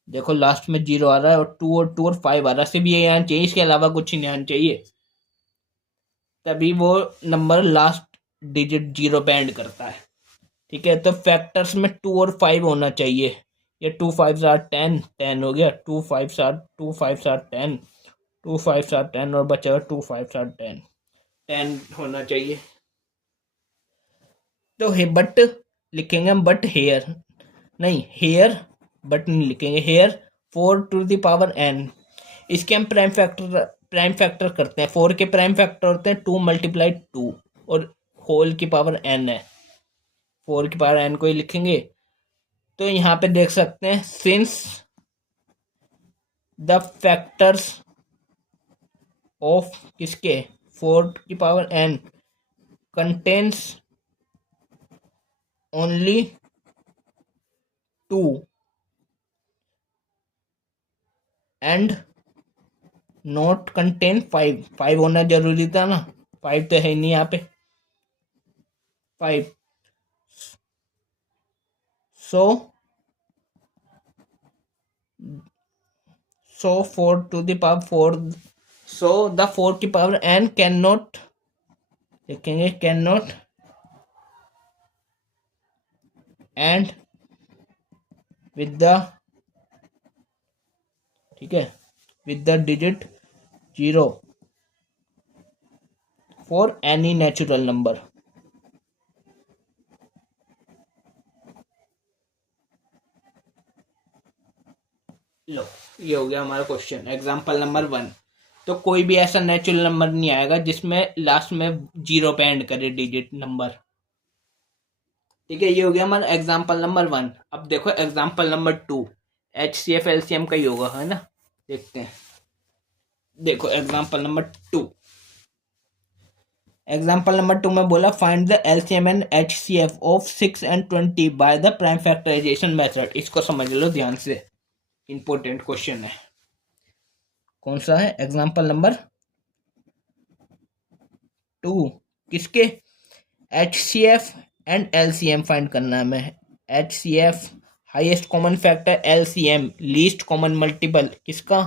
देखो लास्ट में 0 आ रहा है, और 2 और 5 आ रहा है, सिर्फ ये आना चाहिए, इसके अलावा कुछ नहीं आना चाहिए, तभी वो नंबर लास्ट डिजिट 0 पे एंड करता है। ठीक है, तो फैक्टर्स में 2 और 5 होना चाहिए, ये 2 5 आर 10, 10 हो गया, 2 5 आर 10, 2 5 आर 10, और बचा 2 5 आर 10, 10 होना चाहिए। तो हे बट लिखेंगे हम, बट हेयर नहीं, हेयर बट नहीं लिखेंगे, hair 4 to the power n, इसके हम प्राइम फैक्टर करते हैं, 4 के प्राइम फैक्टर होते हैं 2 × 2, और होल की पावर n है, 4 की पावर n को ही लिखेंगे। तो यहाँ पे देख सकते हैं, सिंस द फैक्टर्स ऑफ किसके 4 की power n contains only 2 and not contain 5, 5 होना जरूरी था ना, 5 तो है ही नहीं यहाँ पे, 5, सो 4 to the power 4, so the 4 की पावर n कैन नॉट, लिखेंगे can not end with the, ठीक है, with the digit 0 for any natural number. लो, ये हो गया हमारा क्वेश्चन, एग्जाम्पल नंबर 1। तो कोई भी ऐसा नेचुरल नंबर नहीं आएगा जिसमें लास्ट में 0 पे एंड करे डिजिट नंबर। ठीक है, ये हो गया हमारा एग्जाम्पल नंबर 1। अब देखो एग्जाम्पल नंबर 2, HCF LCM का ही होगा, है ना, देखते हैं। देखो एग्जाम्पल नंबर 2, एग्जाम्पल नंबर 2 में बोला find the LCM and HCF of 6 and 20 by the prime factorization method. इसको समझ लो ध्यान से, इंपॉर्टेंट क्वेश्चन है। कौन सा है, एग्जाम्पल नंबर 2, किसके, HCF एंड LCM फाइंड करना है हमें। HCF highest common factor, LCM least common multiple किसका,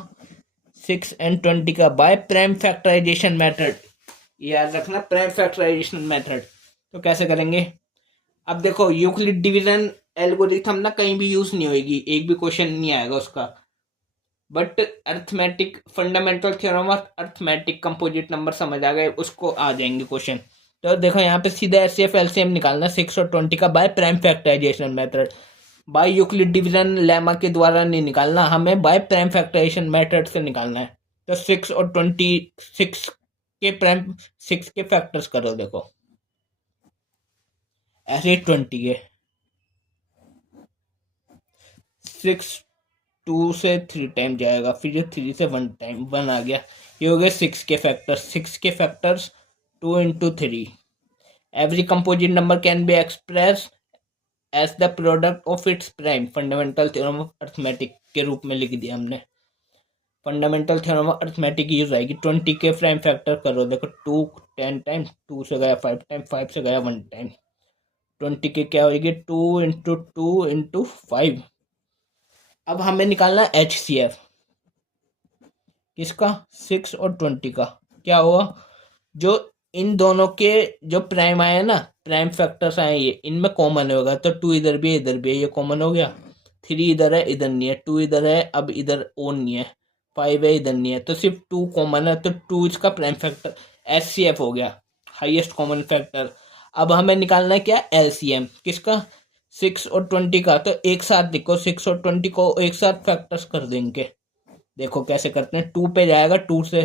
6 and 20 का, बाय प्राइम फैक्टराइजेशन मेथड, याद रखना प्राइम फैक्टराइजेशन मेथड। तो कैसे करेंगे, अब देखो यूक्लिड डिवीजन एल्गोरिथम ना कहीं भी यूज नहीं होगी, एक भी क्वेश्चन नहीं आएगा उसका, बट अर्थमेटिक फंडामेंटल थ्योरम और अर्थमेटिक कंपोजिट नंबर समझ आ गए, उसको आ जाएंगे क्वेश्चन। तो देखो यहाँ पे सीधा HCF LCM निकालना 6 और 20 का by prime factorization method, by Euclid division lemma के द्वारा नहीं निकालना, हमें बाय प्राइम फैक्टराइजेशन मेथड से निकालना है। तो 6 और 20, 6 के फैक्टर्स करो, देखो ऐसे 20 के, 6 2 से 3 टाइम जाएगा, फिर ये 3 से 1 टाइम, 1 आ गया, ये हो गए 6 के फैक्टर्स, 6 के factors 2 into 3। Every composite number can be express as the product of its prime, fundamental theorem of arithmetic के रूप में लिख दिया हमने, fundamental theorem of arithmetic use आएगी। 20 के प्राइम फैक्टर करो, देखो 2 10 टाइम, 2 से गया 5 टाइम, 5 से गया 1 टाइम, 20 के क्या होगी, 2 इंटू 5। अब हमें निकालना HCF, किसका? 6 और 20 का। क्या हुआ? जो इन दोनों के जो प्राइम आए ना, प्राइम फैक्टर्स आए, ये इनमें कॉमन होगा, तो 2 इधर भी है इधर भी है, ये कॉमन हो गया। 3 इधर है इधर नहीं है, 2 इधर है अब इधर ओन नहीं है, 5 है इधर नहीं है, तो सिर्फ 2 कॉमन है, तो 2 इसका प्राइम फैक्टर HCF हो गया, हाईएस्ट कॉमन फैक्टर। अब हमें निकालना है क्या? LCM किसका? 6 और 20 का। तो एक साथ लिखो, 6 और 20 को एक साथ फैक्टर्स कर देंगे। देखो कैसे करते हैं। 2 पे जाएगा 2 से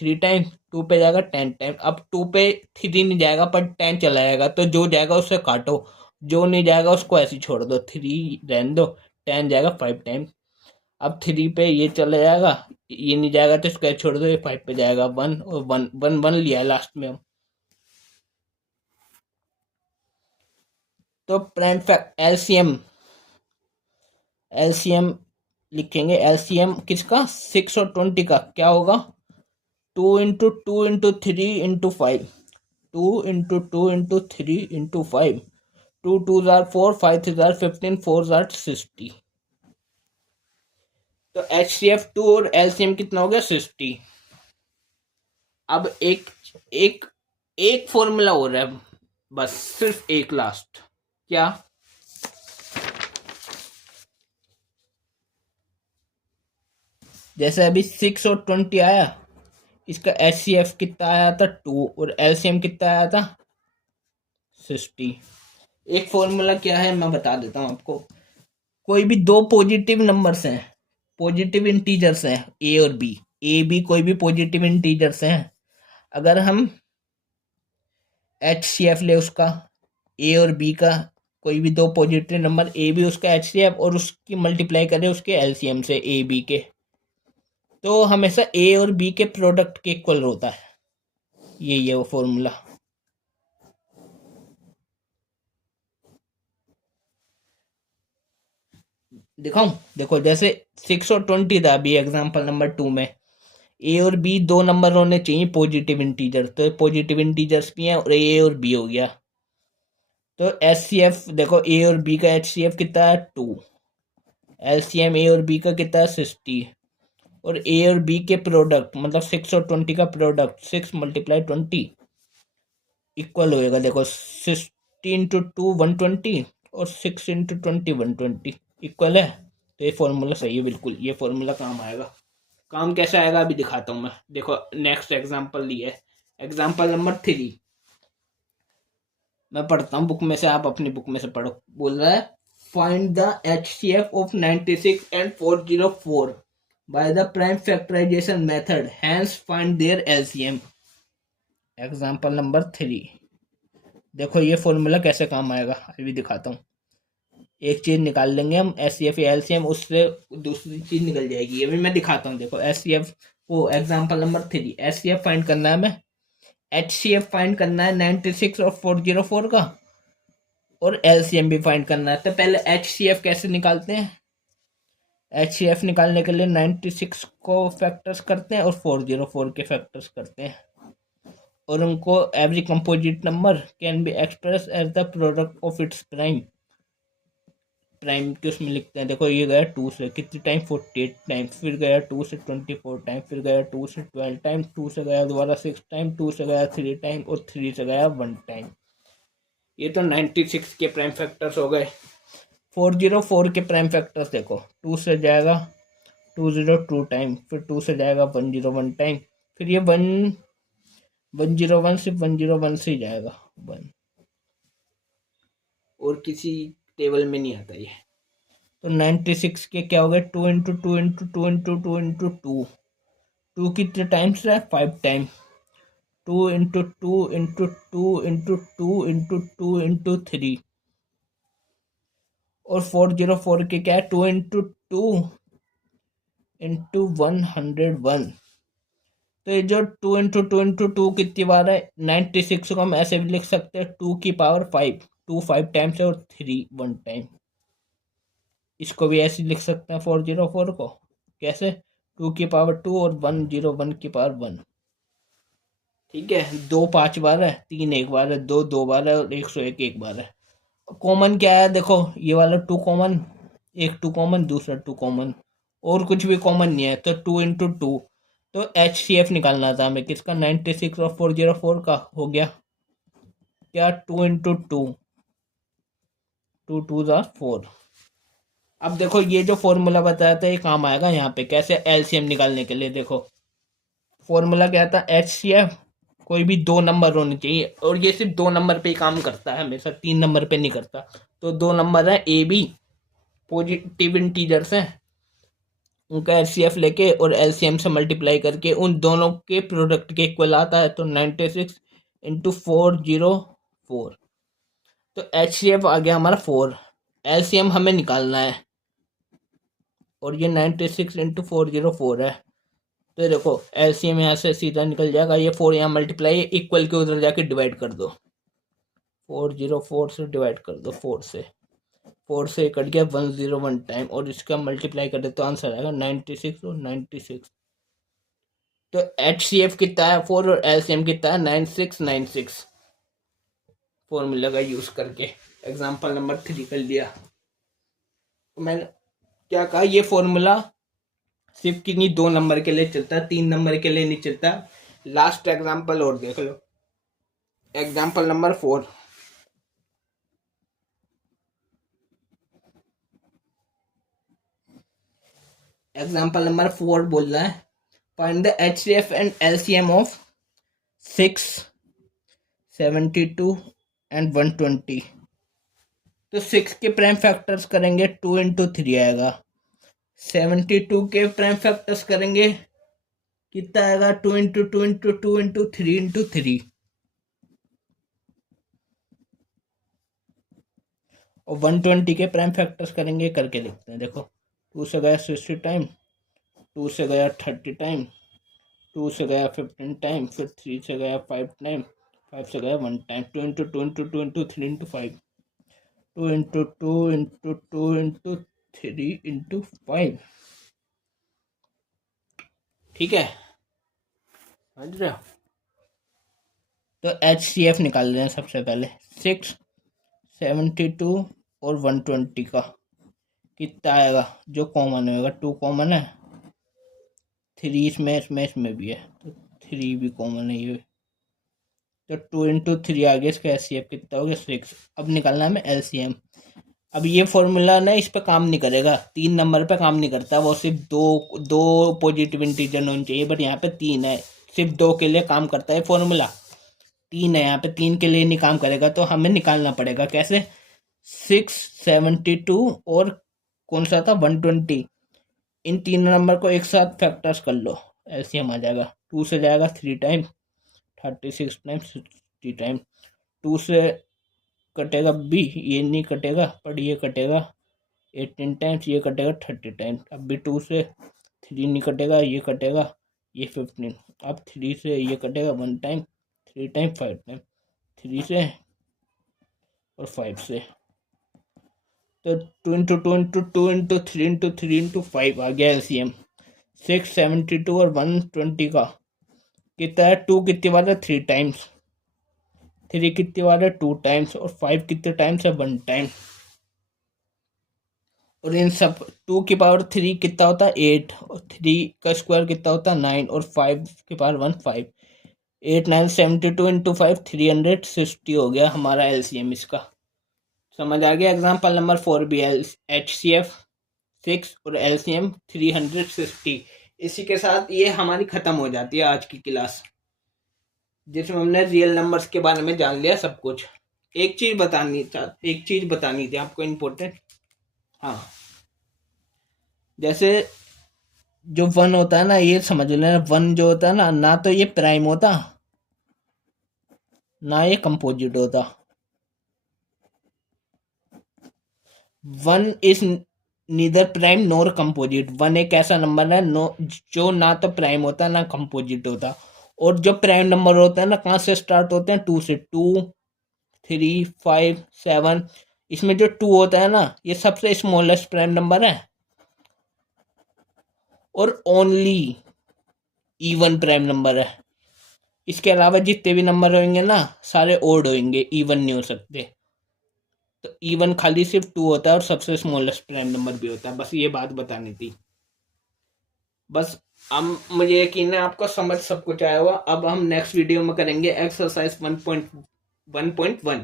3 टाइम, 2 पे जाएगा 10 टाइम। अब 2 पे 3 नहीं जाएगा पर 10 चला जाएगा, तो जो जाएगा उससे काटो, जो नहीं जाएगा उसको ऐसे ही छोड़ दो, 3 रहने दो, 10 जाएगा 5 टाइम। अब 3 पे ये चला जाएगा, ये नहीं जाएगा तो इसको छोड़ दो, ये 5 पे जाएगा 1, और 1 1 1 लिया लास्ट में हम। तो प्राइम फैक्ट एलसीएम लिखेंगे। एलसीएम किसका? 6 और 20 का। क्या होगा? 2 into 2 into 3 into 5, 2 into 2 into 3 into 5, 2 2s are 4, 5 3s are 15, 4s are 60। तो HCF2 और LCM कितना हो गया? 60। अब एक एक एक फॉर्मूला हो रहा है बस, सिर्फ एक लास्ट। क्या? जैसे अभी 6 और 20 आया, इसका HCF कितना आया था? 2, और LCM कितना आया था? 60। एक फॉर्मूला क्या है मैं बता देता हूँ आपको। कोई भी दो पॉजिटिव नंबर्स हैं, पॉजिटिव इंटीजर्स हैं, ए और बी, ए बी कोई भी पॉजिटिव इंटीजर्स हैं, अगर हम HCF ले उसका, ए और बी का, कोई भी दो पॉजिटिव नंबर ए बी उसका HCF, और उसकी मल्टीप्लाई करें उसके LCM से ए बी के, तो हमेशा ए और बी के प्रोडक्ट के इक्वल होता है। ये वो फॉर्मूला। दिखाऊं? देखो जैसे 6 और 20 था अभी एग्जांपल नंबर 2 में, ए और बी दो नंबर होने चाहिए पॉजिटिव इंटीजर, तो पॉजिटिव इंटीजर्स भी हैं और ए और बी हो गया। तो HCF देखो, ए और बी का HCF कितना है? 2। LCM ए और बी का कितना है? 60। और ए और बी के प्रोडक्ट मतलब 6 और 20 का प्रोडक्ट, 6 मल्टीप्लाई 20 इक्वल होएगा। देखो 60 इंटू 2 120, और 6 इंटू 20 120 इक्वल है। तो ये फॉर्मूला सही है बिल्कुल, ये फॉर्मूला काम आएगा। काम कैसे आएगा अभी दिखाता हूँ मैं। देखो नेक्स्ट एग्जांपल लिया है, एग्जांपल नंबर 3। मैं पढ़ता हूँ बुक में से, आप अपनी बुक में से पढ़ो। बोल रहा है find the HCF of 96 and 404 by the prime factorization method, hence find their LCM। Example number 3। देखो ये फॉर्मूला कैसे काम आएगा अभी दिखाता हूँ। एक चीज निकाल लेंगे हम HCF या LCM, उससे दूसरी चीज निकल जाएगी। अभी मैं दिखाता हूँ। देखो HCF को एग्जांपल नंबर 3, HCF फाइंड करना है हमें, HCF फाइंड करना है 96 और 404 का, और LCM भी फाइंड करना है। तो पहले HCF कैसे निकालते हैं? HCF निकालने के लिए 96 को फैक्टर्स करते हैं और 404 के फैक्टर्स करते हैं, और उनको every composite number can be express as the product of its prime. Prime के उसमें लिखते हैं। देखो ये गया 2 से कितनी टाइम? 48 टाइम, फिर गया 2 से 24 टाइम, फिर गया 2 से 12 टाइम, 2 से गया दोबारा 6 टाइम, 2 से गया 3 टाइम, और 3 से गया 1 टाइम। ये तो 96 के प्राइम फैक्टर्स हो गए। 404 के प्राइम फैक्टर्स देखो, 2 से जाएगा 202 टाइम, फिर 2 से जाएगा 101 टाइम, फिर ये 101 सिर्फ 101 से ही जाएगा 1, और किसी टेबल में नहीं आता ये। तो 96 के क्या हो गए? 2 इंटू 2 इंटू 2 इंटू 2 इंटू 2, 2 कितने टाइम्स है? 5 time. 2 into 2 into 2 into 2 into 2 into 3, और 404 के क्या है? 2 इंटू 2 इंटू 101। तो ये जो 2 इंटू 2 इंटू 2 कितनी बार है? 96 को हम ऐसे भी लिख सकते हैं 2 की पावर 5, 2 5 टाइम्स है, और 3 1 टाइम। इसको भी ऐसे लिख सकते हैं 404 को। कैसे? 2 की पावर 2 और 101 की पावर 1। ठीक है, 2 5 बार है, 3 एक बार है, 2 2 बार है, और 101 एक बार है। कॉमन क्या है? देखो ये वाला 2 कॉमन, एक 2 कॉमन, दूसरा 2 कॉमन, और कुछ भी कॉमन नहीं है, तो 2 इंटू 2। तो HCF निकालना था हमें किसका, 96 और 404 का। हो गया क्या, 2 × 2, 2 × 2 = 4। अब देखो ये जो फॉर्मूला बताया था ये काम आएगा यहाँ पे, कैसे, LCM निकालने के लिए। देखो फॉर्मूला क्या था, HCF, कोई भी 2 नंबर होने चाहिए, और ये सिर्फ 2 नंबर पे ही काम करता है हमेशा, 3 नंबर पे नहीं करता। तो 2 नंबर है AB, पॉजिटिव इंटीजर्स हैं, उनका HCF लेके और LCM से मल्टीप्लाई करके उन दोनों के प्रोडक्ट के इक्वल आता है। तो 96 × 404, तो HCF आ गया हमारा 4। LCM हमें निकालना है और ये 96 × 404 है। तो देखो LCM यहाँ से सीधा निकल जाएगा, ये 4 यहाँ मल्टीप्लाई, इक्वल के उधर जाके डिवाइड कर दो, 404 से डिवाइड कर दो, 4 से कट गया 101 टाइम, और इसका मल्टीप्लाई कर दे तो आंसर आएगा 96 और 96। तो HCF कितना है 4 और LCM कितना है 9696। फॉर्मूला का यूज करके एग्जांपल नंबर 3 कर लिया। तो मैंने क्या कहा, ये फॉर्मूला सिर्फ किन्हीं 2 नंबर के लिए चलता है, 3 नंबर के लिए नहीं चलता। लास्ट एग्जांपल और देख लो, एग्जांपल नंबर 4। एग्जांपल नंबर 4 बोल रहा है, find the HCF and LCM of 6, 72 and 120। तो 6 के प्राइम फैक्टर्स करेंगे 2 × 3 आएगा, 72 के प्राइम फैक्टर्स करेंगे कितना आएगा, 2 × 2 × 2 × 3 × 3, और 120 के प्राइम फैक्टर्स करेंगे, करके देखते हैं। देखो 2 से गया 60 टाइम, 2 से गया 30 टाइम, 2 से गया 15 टाइम, फिर 3 से गया 5 टाइम, 5 से गया 1 टाइम, 2 × 2 × 2 × 3 × 5, 2 × 2 × 2 × 3 × 5। ठीक है, समझ रहे हो। तो HCF निकाल रहे हैं सबसे पहले, 6, 72 और 120 का कितना आएगा, जो कॉमन होगा, 2 कॉमन है, 3 इसमें भी है, तो 3 भी कॉमन है ये। तो 2 × 3 आ गया, इसका HCF कितना हो गया 6। अब निकालना है हमें LCM। अब ये फॉर्मूला ना इस पे काम नहीं करेगा, 3 नंबर पे काम नहीं करता, वो सिर्फ दो पॉजिटिव इंटीजर होने चाहिए, बट यहाँ पे 3 है, सिर्फ 2 के लिए काम करता है फॉर्मूला, 3 है यहाँ पे, 3 के लिए नहीं काम करेगा। तो हमें निकालना पड़ेगा कैसे, 6, 72 और कौन सा था 120, इन 3 नंबर को एक साथ फैक्टर्स कर लो, LCM आ जाएगा। 2 से जाएगा 3 टाइम, 36 टाइम, 60 टाइम, 2 से कटेगा B, ये नहीं कटेगा, पर ये कटेगा 18 टाइम्स, ये कटेगा 30 टाइम्स। अब भी 2 से 3 नहीं कटेगा, ये कटेगा, ये 15। अब 3 से ये कटेगा 1 टाइम, 3 टाइम, 5 टाइम, 3 से और 5 से। तो 2 × 2 × 2 × 3 × 3 × 5 आ गया LCM। 6, 72 और 120 का कितना है, 2 कितनी बार है 3 टाइम्स, 3 कितनी बार है 2 टाइम्स, और 5 कितने टाइम्स है 1 टाइम। और इन सब 2 की पावर 3 कितना होता है 8, और 3 का स्क्वायर कितना होता है 9, और 5 की पावर 1 5, 8 9 72 × 5 360 हो गया हमारा LCM इसका। समझ आ गया। एग्जाम्पल नंबर 4 भी HCF 6 और LCM 360। इसी के साथ ये हमारी खत्म हो जाती है आज की क्लास, जिसमें हमने रियल नंबर्स के बारे में जान लिया सब कुछ। एक चीज बतानी थी आपको इम्पोर्टेंट। हाँ, जैसे जो 1 होता है ना, ये समझ लेना, 1 जो होता है ना तो ये प्राइम होता ना ये कंपोजिट होता। 1 is neither prime nor composite. 1 एक ऐसा नंबर है जो ना तो प्राइम होता ना कंपोजिट होता। और जो प्राइम नंबर होता है ना, कहाँ से स्टार्ट होते हैं, 2 से। 2, 3, 5, 7, इसमें जो 2 होता है ना, ये सबसे स्मॉलेस्ट प्राइम नंबर है, और ओनली इवन प्राइम नंबर है। इसके अलावा जितने भी नंबर होंगे ना, सारे ओड होंगे, इवन नहीं हो सकते। तो इवन खाली सिर्फ 2 होता है, और सबसे स्मॉलेस्ट प्राइम नंबर भी होता है। बस ये बात बतानी थी। बस अब मुझे यकीन है आपको समझ सब कुछ आया हुआ। अब हम नेक्स्ट वीडियो में करेंगे एक्सरसाइज 1.1.1।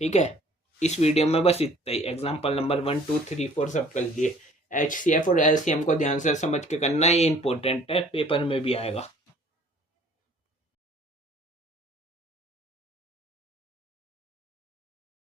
ठीक है, इस वीडियो में बस इतना ही। एग्जाम्पल नंबर 1 2 3 4 सब कर लिए। HCF और LCM को ध्यान से समझ के करना, ये इंपॉर्टेंट है, पेपर में भी आएगा।